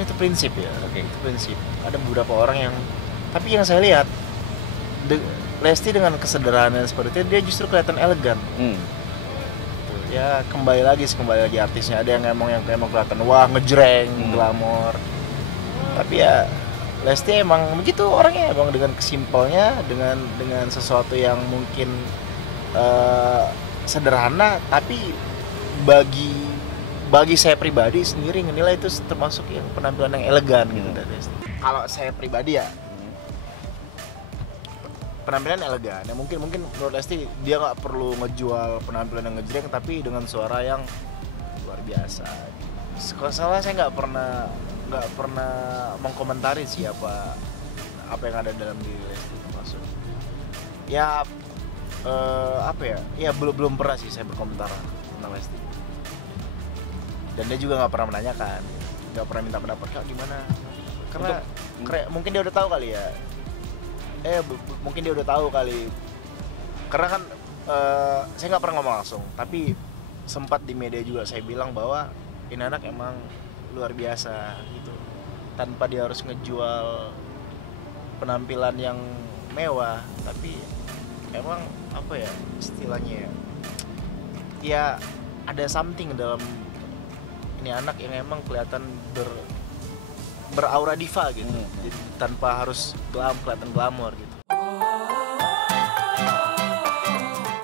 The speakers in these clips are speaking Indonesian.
kan itu prinsip ya. Oke, itu prinsip. Ada beberapa orang yang, tapi yang saya lihat Lesti dengan kesederhanaan seperti itu dia justru kelihatan elegan. Ya kembali lagi artisnya, ada yang emang kelihatan wah ngejreng, glamor. Tapi ya Lesti emang begitu orangnya, emang dengan kesimpelnya, dengan sesuatu yang mungkin sederhana, tapi bagi saya pribadi sendiri menilai itu termasuk yang penampilan yang elegan gitu dari Lesti. Kalau saya pribadi ya penampilan elegan. Ya mungkin menurut Lesti dia nggak perlu ngejual penampilan yang ngejreng, tapi dengan suara yang luar biasa. Kalau salah saya nggak pernah mengkomentari siapa apa yang ada dalam diri Lesti termasuk. Ya apa ya? Ya belum pernah sih saya berkomentar tentang Lesti. Dan dia juga nggak pernah menanyakan, nggak pernah minta pendapat kak gimana. Karena mungkin dia udah tahu kali ya. Mungkin dia udah tahu kali. Karena kan saya nggak pernah ngomong langsung, tapi sempat di media juga saya bilang bahwa ini anak emang luar biasa gitu, tanpa dia harus ngejual penampilan yang mewah, tapi emang apa ya istilahnya ya ada something dalam ini anak yang emang kelihatan beraura diva gitu. Jadi, tanpa harus kelihatan glamor gitu.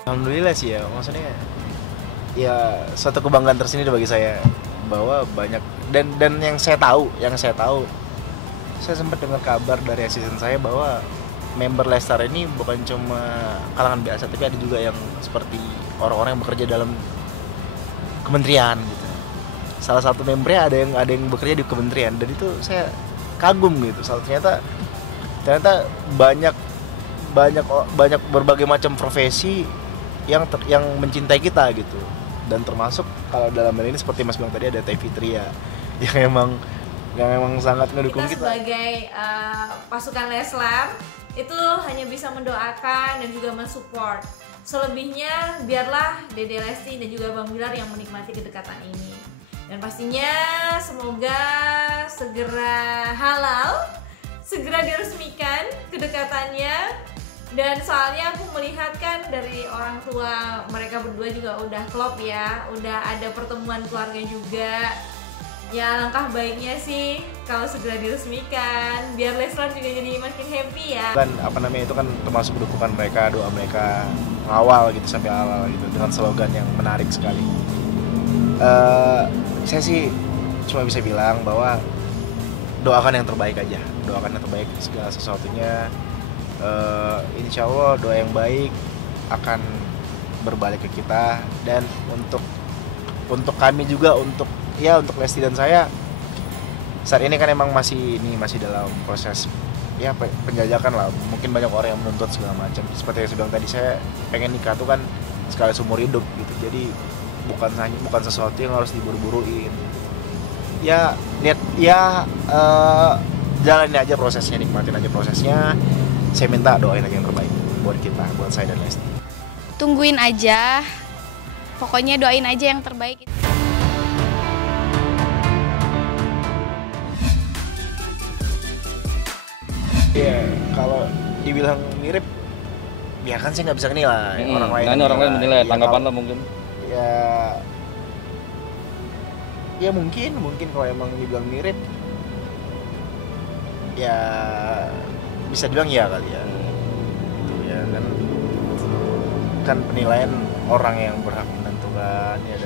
Alhamdulillah sih ya, maksudnya ya suatu kebanggaan tersendiri bagi saya bahwa banyak dan yang saya tahu saya sempat dengar kabar dari asisten saya bahwa member Lestar ini bukan cuma kalangan biasa, tapi ada juga yang seperti orang-orang yang bekerja dalam kementerian gitu. Salah satu membernya ada yang bekerja di kementerian, dan itu saya kagum gitu. Ternyata banyak berbagai macam profesi yang mencintai kita gitu. Dan termasuk kalau dalam hal ini seperti Mas bilang tadi ada Teh Fitria yang memang sangat mendukung kita. Sebagai pasukan Leslar itu hanya bisa mendoakan dan juga mensupport. Selebihnya biarlah Dede Lesti dan juga Bang Bilar yang menikmati kedekatan ini. Dan pastinya semoga segera halal, segera diresmikan kedekatannya. Dan soalnya aku melihat kan dari orang tua mereka berdua juga udah klop ya, udah ada pertemuan keluarga juga. Ya langkah baiknya sih kalau segera diresmikan, biar Leslar juga jadi makin happy ya. Dan apa namanya itu kan termasuk dukungan mereka, doa mereka awal gitu sampai awal gitu dengan slogan yang menarik sekali. Saya sih cuma bisa bilang bahwa doakan yang terbaik aja, doakan yang terbaik segala sesuatunya. Insya Allah doa yang baik akan berbalik ke kita, dan untuk kami juga untuk Lesti dan saya saat ini kan emang masih dalam proses ya penjajakan lah. Mungkin banyak orang yang menuntut segala macam. Seperti yang saya bilang tadi, saya pengen nikah tuh kan sekali seumur hidup gitu. Jadi bukan sesuatu yang harus diburu-buruin. Ya lihat ya jalanin aja prosesnya, nikmatin aja prosesnya. Saya minta doain aja yang terbaik buat kita, buat saya dan Lesti. Tungguin aja, pokoknya doain aja yang terbaik. Iya, kalau dibilang mirip, ya kan saya nggak bisa nilai orang lain. Nah, orang lain menilai, ya, tanggapan lo mungkin. Ya mungkin kalau emang dibilang mirip, ya bisa dibilang ya kali ya. Gitu ya kan penilaian orang yang berhak menentukan ya,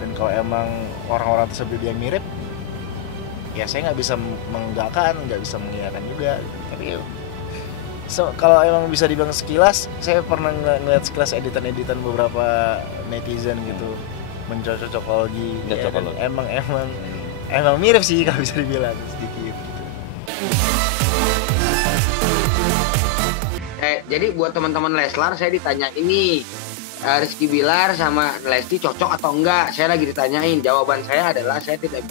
dan kalau emang orang-orang tersebut yang mirip, ya saya nggak bisa menggakkan, nggak bisa mengiyakan juga. Tapi kalau emang bisa dibilang sekilas, saya pernah ngeliat sekilas editan beberapa netizen gitu mencocokologi ya, dan emang mirip sih kalau bisa dibilang sedikit gitu. Jadi buat teman-teman Leslar, saya ditanya ini Rizky Bilar sama Lesti cocok atau enggak? Saya lagi ditanyain. Jawaban saya adalah saya tidak,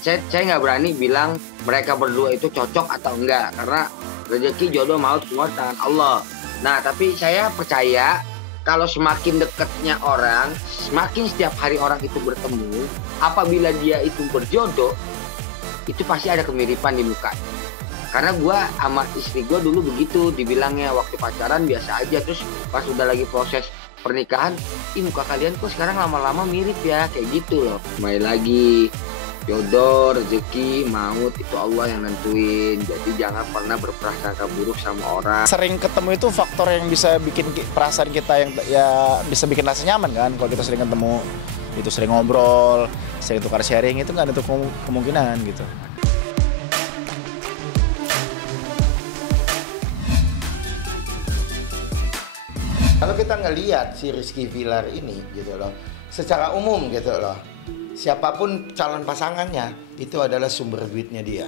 saya nggak berani bilang mereka berdua itu cocok atau enggak, karena rezeki jodoh maut semua di tangan Allah. Nah, tapi saya percaya kalau semakin dekatnya orang, semakin setiap hari orang itu bertemu, apabila dia itu berjodoh, itu pasti ada kemiripan di muka. Karena gue sama istri gue dulu begitu, dibilangnya waktu pacaran biasa aja, terus pas udah lagi proses pernikahan, ih muka kalian kok sekarang lama-lama mirip ya, kayak gitu loh. Kembali lagi, jodoh, rezeki, maut itu Allah yang nentuin. Jadi jangan pernah berprasangka buruk sama orang. Sering ketemu itu faktor yang bisa bikin perasaan kita yang ya bisa bikin rasa nyaman kan. Kalau kita sering ketemu, itu sering ngobrol, sering tukar sharing, itu nggak ada kemungkinan gitu. Kalau kita ngelihat si Rizky Bilar ini gitu loh, secara umum gitu loh, siapapun calon pasangannya itu adalah sumber duitnya dia,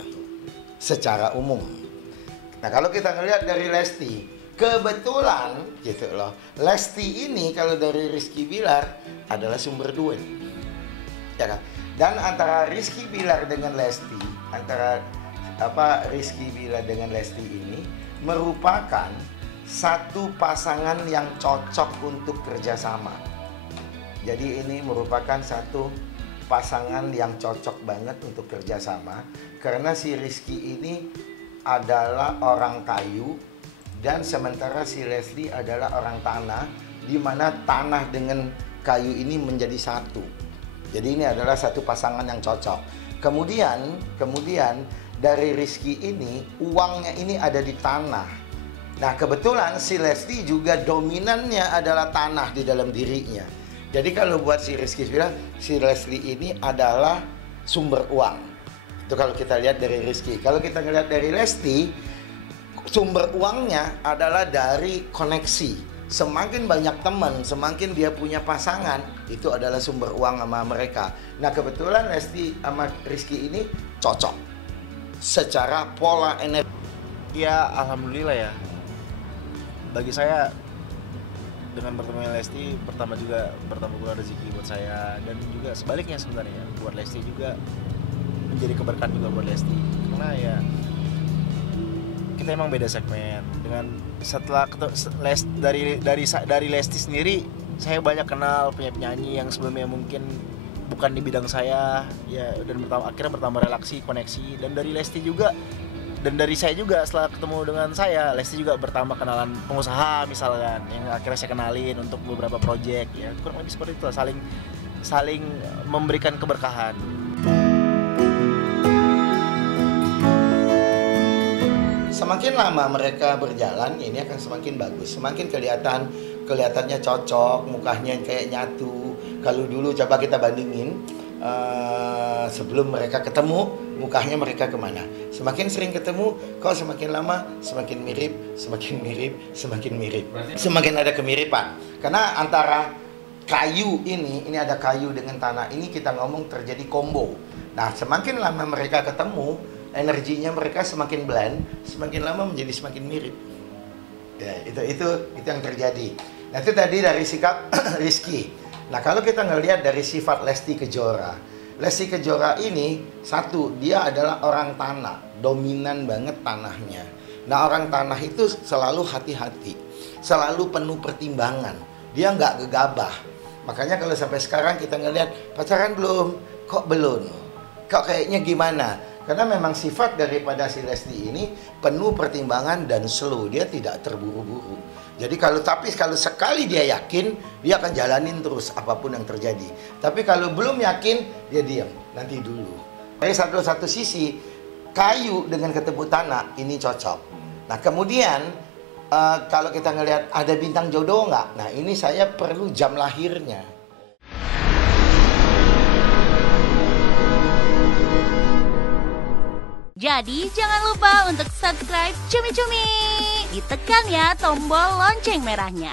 secara umum. Nah kalau kita ngelihat dari Lesti, kebetulan gitu loh, Lesti ini kalau dari Rizky Bilar adalah sumber duit, ya kan? Dan antara Rizky Bilar dengan Lesti, Rizky Bilar dengan Lesti ini merupakan satu pasangan yang cocok untuk kerjasama. Jadi ini merupakan satu pasangan yang cocok banget untuk kerjasama, karena si Rizky ini adalah orang kayu dan sementara si Leslie adalah orang tanah, di mana tanah dengan kayu ini menjadi satu. Jadi ini adalah satu pasangan yang cocok. Kemudian dari Rizky ini uangnya ini ada di tanah. Nah kebetulan si Lesti juga dominannya adalah tanah di dalam dirinya. Jadi kalau buat si Rizky bilang, si Leslie ini adalah sumber uang. Itu kalau kita lihat dari Rizky. Kalau kita ngelihat dari Lesti, sumber uangnya adalah dari koneksi. Semakin banyak teman, semakin dia punya pasangan, itu adalah sumber uang sama mereka. Nah kebetulan Lesti sama Rizky ini cocok secara pola energi. Ya alhamdulillah ya. Bagi saya dengan bertemu Lesti pertama pula rezeki buat saya, dan juga sebaliknya sebenarnya buat Lesti juga menjadi keberkahan juga buat Lesti, karena ya kita emang beda segmen. Dengan setelah dari Lesti sendiri, saya banyak kenal penyanyi yang sebelumnya mungkin bukan di bidang saya ya, dan akhirnya bertambah relasi, koneksi. Dan dari Lesti juga, dan dari saya juga setelah ketemu dengan saya, Lesti juga bertambah kenalan pengusaha misalkan, yang akhirnya saya kenalin untuk beberapa proyek ya, kurang lebih seperti itu, saling memberikan keberkahan. Semakin lama mereka berjalan, ini akan semakin bagus, semakin kelihatannya cocok, mukanya kayak nyatu. Kalau dulu coba kita bandingin, sebelum mereka ketemu, mukanya mereka kemana? Semakin sering ketemu, kok semakin lama semakin mirip, semakin ada kemiripan. Karena antara kayu ini ada kayu dengan tanah ini, kita ngomong terjadi combo. Nah semakin lama mereka ketemu, energinya mereka semakin blend, semakin lama menjadi semakin mirip. Ya, itu yang terjadi. Nah itu tadi dari sikap Rizky. Nah kalau kita ngelihat dari sifat Lesti Kejora, Lesti Kejora ini satu, dia adalah orang tanah, dominan banget tanahnya. Nah orang tanah itu selalu hati-hati, selalu penuh pertimbangan, dia nggak gegabah. Makanya kalau sampai sekarang kita ngelihat pacaran belum, kok belum, kok kayaknya gimana? Karena memang sifat daripada si Lesti ini penuh pertimbangan dan slow, dia tidak terburu-buru. Jadi kalau sekali dia yakin, dia akan jalanin terus apapun yang terjadi. Tapi kalau belum yakin, dia diam, nanti dulu. Dari satu sisi, kayu dengan ketemu tanah ini cocok. Nah kemudian kalau kita ngelihat ada bintang jodoh nggak? Nah ini saya perlu jam lahirnya. Jadi jangan lupa untuk subscribe Cumi Cumi. Ditekan ya tombol lonceng merahnya.